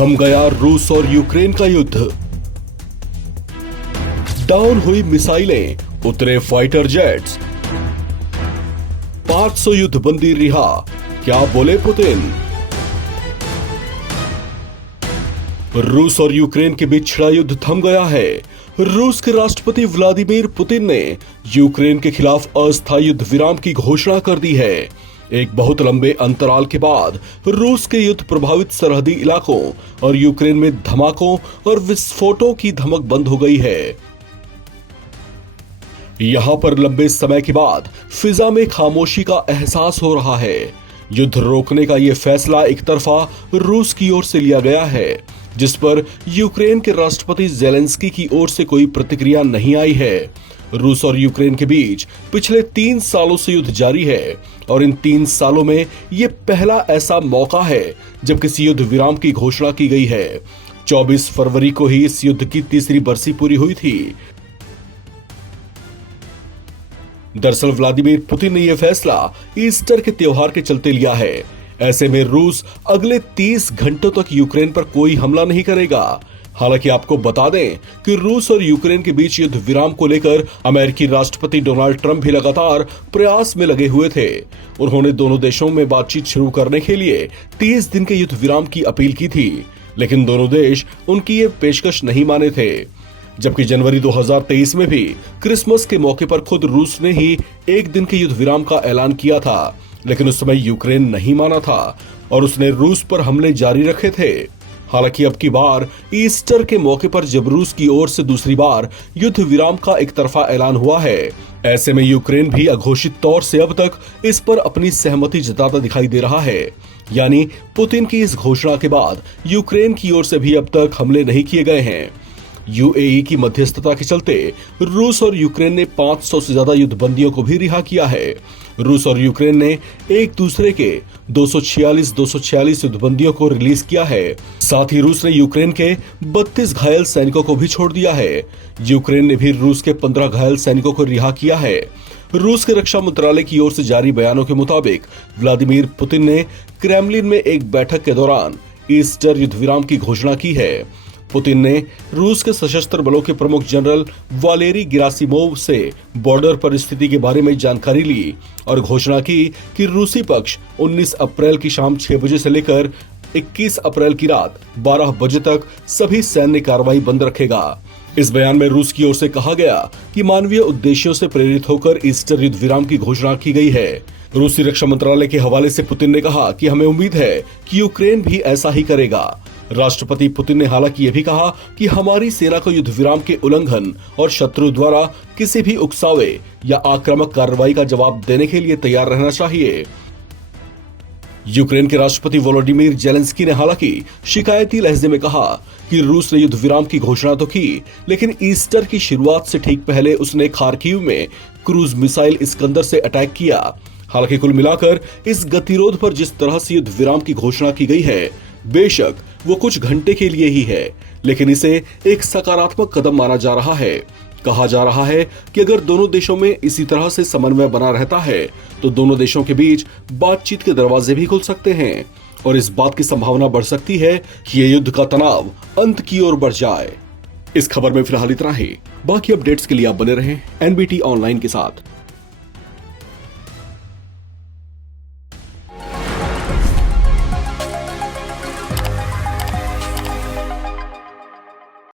थम गया रूस और यूक्रेन का युद्ध। डाउन हुई मिसाइलें, उतरे फाइटर जेट्स। 500 युद्धबंदी रिहा, क्या बोले पुतिन। रूस और यूक्रेन के बीच छिड़ा युद्ध थम गया है। रूस के राष्ट्रपति व्लादिमीर पुतिन ने यूक्रेन के खिलाफ अस्थायी युद्ध विराम की घोषणा कर दी है। एक बहुत लंबे अंतराल के बाद रूस के युद्ध प्रभावित सरहदी इलाकों और यूक्रेन में धमाकों और विस्फोटों की धमक बंद हो गई है। यहां पर लंबे समय के बाद फिजा में खामोशी का एहसास हो रहा है। युद्ध रोकने का यह फैसला एक तरफा रूस की ओर से लिया गया है, जिस पर यूक्रेन के राष्ट्रपति जेलेंस्की की ओर से कोई प्रतिक्रिया नहीं आई है। रूस और यूक्रेन के बीच पिछले 3 सालों से युद्ध जारी है और इन 3 सालों में यह पहला ऐसा मौका है जब किसी युद्ध विराम की घोषणा की गई है। 24 फरवरी को ही इस युद्ध की तीसरी बरसी पूरी हुई थी। दरअसल व्लादिमीर पुतिन ने यह फैसला ईस्टर के त्योहार के चलते लिया है। ऐसे में रूस अगले 30 घंटों तक यूक्रेन पर कोई हमला नहीं करेगा। हालांकि आपको बता दें कि रूस और यूक्रेन के बीच युद्ध विराम को लेकर अमेरिकी राष्ट्रपति डोनाल्ड ट्रंप भी लगातार प्रयास में लगे हुए थे। उन्होंने दोनों देशों में बातचीत शुरू करने के लिए 30 दिन के युद्ध विराम की अपील की थी, लेकिन दोनों देश उनकी ये पेशकश नहीं माने थे। जबकि जनवरी 2023 में भी क्रिसमस के मौके पर खुद रूस ने ही 1 दिन के युद्ध विराम का ऐलान किया था, लेकिन उस समय यूक्रेन नहीं माना था और उसने रूस पर हमले जारी रखे थे। हालांकि अब की बार ईस्टर के मौके पर जब रूस की ओर से दूसरी बार युद्ध विराम का एक तरफा ऐलान हुआ है, ऐसे में यूक्रेन भी अघोषित तौर से अब तक इस पर अपनी सहमति जताता दिखाई दे रहा है। यानी पुतिन की इस घोषणा के बाद यूक्रेन की ओर से भी अब तक हमले नहीं किए गए हैं। यूएई की मध्यस्थता के चलते रूस और यूक्रेन ने 500 से ज्यादा युद्धबंदियों को भी रिहा किया है। रूस और यूक्रेन ने एक दूसरे के 246 युद्धबंदियों को रिलीज किया है। साथ ही रूस ने यूक्रेन के 32 घायल सैनिकों को भी छोड़ दिया है। यूक्रेन ने भी रूस के 15 घायल सैनिकों को रिहा किया है। रूस के रक्षा मंत्रालय की ओर से जारी बयानों के मुताबिक व्लादिमीर पुतिन ने क्रेमलिन में एक बैठक के दौरान ईस्टर युद्ध विराम की घोषणा की है। पुतिन ने रूस के सशस्त्र बलों के प्रमुख जनरल वालेरी गेरासिमोव से बॉर्डर पर स्थिति के बारे में जानकारी ली और घोषणा की कि रूसी पक्ष 19 अप्रैल की शाम 6 बजे से लेकर 21 अप्रैल की रात 12 बजे तक सभी सैन्य कार्रवाई बंद रखेगा। इस बयान में रूस की ओर से कहा गया कि मानवीय उद्देश्यों से प्रेरित होकर ईस्टर युद्ध विराम की घोषणा की गई है। रूसी रक्षा मंत्रालय के हवाले से पुतिन ने कहा कि हमें उम्मीद है कि यूक्रेन भी ऐसा ही करेगा। राष्ट्रपति पुतिन ने हालांकि यह भी कहा कि हमारी सेना को युद्ध विराम के उल्लंघन और शत्रु द्वारा किसी भी उकसावे या आक्रामक कार्रवाई का जवाब देने के लिए तैयार रहना चाहिए। यूक्रेन के राष्ट्रपति वोलोडिमीर जेलेंस्की ने हालांकि शिकायती लहजे में कहा कि रूस ने युद्ध विराम की घोषणा तो की, लेकिन ईस्टर की शुरुआत से ठीक पहले उसने खार्किव में क्रूज मिसाइल इस्कंदर से अटैक किया। हालांकि कुल मिलाकर इस गतिरोध पर जिस तरह से युद्ध विराम की घोषणा की गई है, बेशक वो कुछ घंटे के लिए ही है, लेकिन इसे एक सकारात्मक कदम माना जा रहा है। कहा जा रहा है कि अगर दोनों देशों में इसी तरह से समन्वय बना रहता है तो दोनों देशों के बीच बातचीत के दरवाजे भी खुल सकते हैं और इस बात की संभावना बढ़ सकती है कि ये युद्ध का तनाव अंत की ओर बढ़ जाए। इस खबर में फिलहाल इतना ही। बाकी अपडेट्स के लिए आप बने रहें एनबीटी ऑनलाइन के साथ।